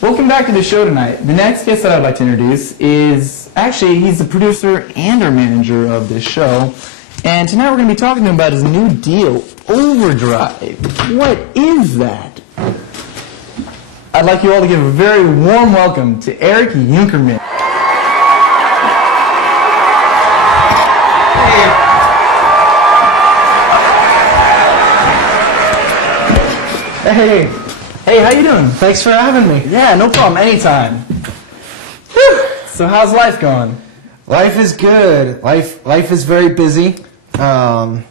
Welcome back to the show tonight. The next guest that I'd like to introduce is, actually, he's the producer and our manager of this show. And tonight we're going to be talking to him about his new deal, Overdrive. What is that? I'd like you all to give a very warm welcome to Eric Junkerman. Hey. Hey, how you doing? Thanks for having me. Yeah, no problem. Anytime. Whew. So how's life going? Life is good. Life is very busy. No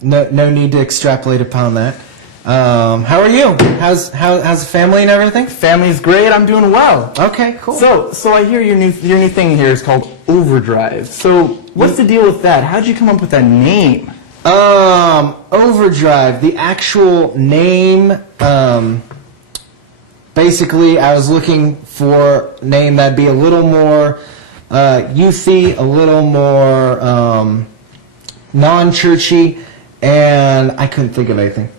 need to extrapolate upon that. How are you? How's the family and everything? Family's great. I'm doing well. Okay, cool. So I hear your new thing here is called Overdrive. So what's the deal with that? How'd you come up with that name? Overdrive. The actual name. Basically, I was looking for a name that'd be a little more youthy, a little more non-churchy, and I couldn't think of anything.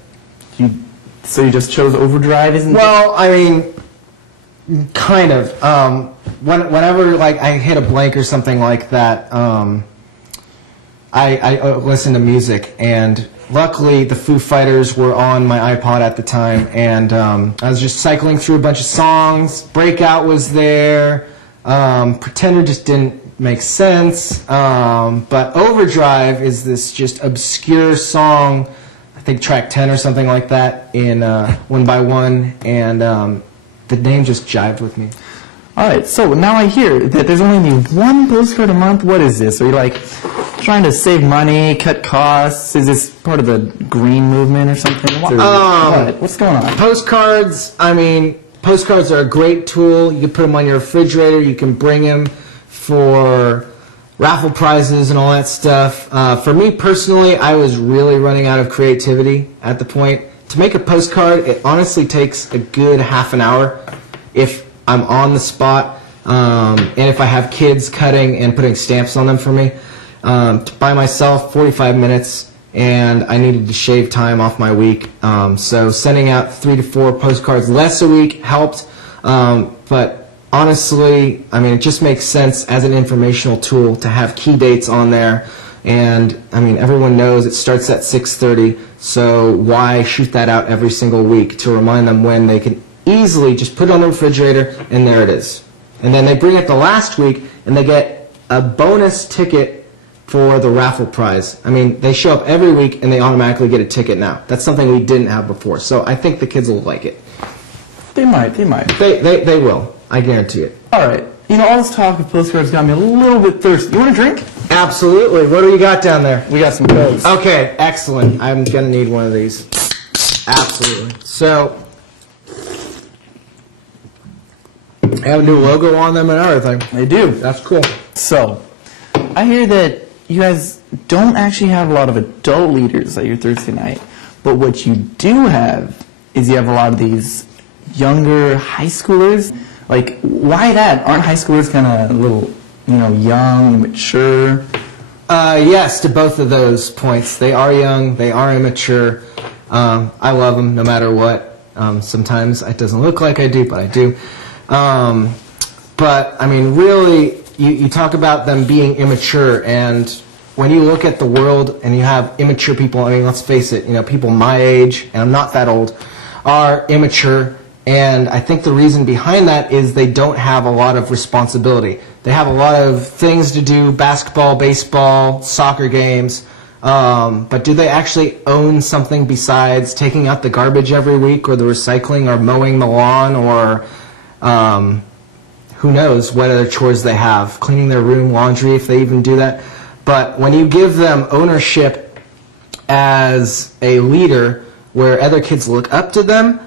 So you just chose Overdrive, isn't it? Well, I mean, kind of. Whenever like I hit a blank or something like that, I listen to music, and luckily the Foo Fighters were on my iPod at the time, and I was just cycling through a bunch of songs. Breakout was there. Pretender just didn't make sense. But Overdrive is this just obscure song, I think track 10 or something like that, in One by One, and the name just jived with me. Alright, so now I hear that there's only one postcard a month. What is this? Are you like trying to save money, cut costs? Is this part of the green movement or something? What's going on? Postcards, I mean, postcards are a great tool. You can put them on your refrigerator. You can bring them for raffle prizes and all that stuff. For me personally, I was really running out of creativity at the point. To make a postcard, it honestly takes a good half an hour if I'm on the spot, and if I have kids cutting and putting stamps on them for me. By myself, 45 minutes, and I needed to shave time off my week. So sending out 3 to 4 postcards less a week helped, but honestly, I mean, it just makes sense as an informational tool to have key dates on there. And I mean, everyone knows it starts at 6:30, so why shoot that out every single week to remind them when they can easily just put it on the refrigerator, and there it is. And then they bring it the last week, and they get a bonus ticket for the raffle prize. I mean, they show up every week, and they automatically get a ticket now. That's something we didn't have before, so I think the kids will like it. They might. They will. I guarantee it. Alright. You know, all this talk of postcards got me a little bit thirsty. You want a drink? Absolutely. What do we got down there? We got some Cokes. Okay, excellent. I'm going to need one of these. Absolutely. So, they have a new logo on them and everything. They do. That's cool. So, I hear that you guys don't actually have a lot of adult leaders at your Thursday night, but what you do have is you have a lot of these younger high schoolers. Like, why that? Aren't high schoolers kind of a little, young, mature? Yes, to both of those points. They are young, they are immature. I love them no matter what. Sometimes it doesn't look like I do, but I do. But, I mean, really, you talk about them being immature, and when you look at the world and you have immature people, I mean, let's face it, people my age, and I'm not that old, are immature, and I think the reason behind that is they don't have a lot of responsibility. They have a lot of things to do, basketball, baseball, soccer games, but do they actually own something besides taking out the garbage every week, or the recycling, or mowing the lawn, or who knows what other chores they have, cleaning their room, laundry, if they even do that. But when you give them ownership as a leader where other kids look up to them,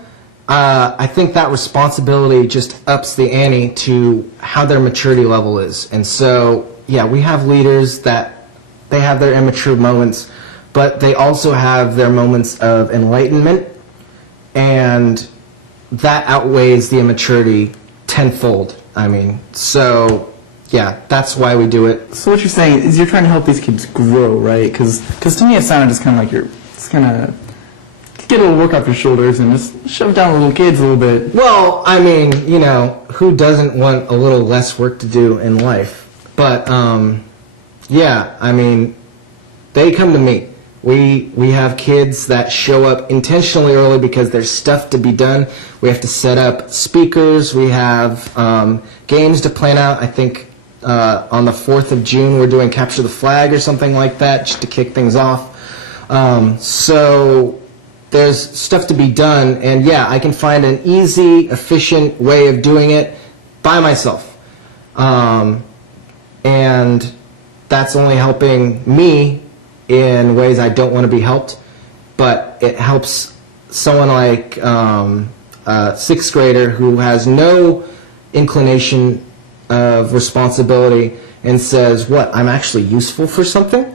I think that responsibility just ups the ante to how their maturity level is. And so, yeah, we have leaders that they have their immature moments, but they also have their moments of enlightenment, and that outweighs the immaturity tenfold. I mean, so yeah, that's why we do it. So what you're saying is you're trying to help these kids grow, right? Because to me it sounded just kind of like you're just kind of get a little work off your shoulders and just shove down the little kids a little bit. Well, I mean, you know, who doesn't want a little less work to do in life? But, yeah, I mean, they come to me. We have kids that show up intentionally early because there's stuff to be done. We have to set up speakers. We have games to plan out. I think on the 4th of June we're doing Capture the Flag or something like that just to kick things off. So there's stuff to be done. And, yeah, I can find an easy, efficient way of doing it by myself. And that's only helping me in ways I don't want to be helped, but it helps someone like a 6th grader who has no inclination of responsibility and says, what, I'm actually useful for something?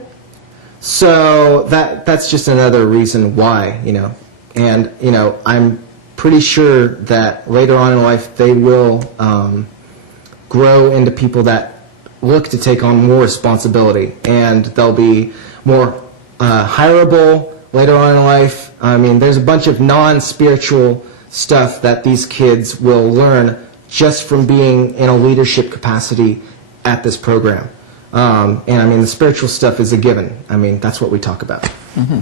So that's just another reason why, you know. And, you know, I'm pretty sure that later on in life they will grow into people that look to take on more responsibility, and they'll be more hireable later on in life. I mean, there's a bunch of non-spiritual stuff that these kids will learn just from being in a leadership capacity at this program. And I mean, the spiritual stuff is a given. I mean, that's what we talk about. Mm-hmm.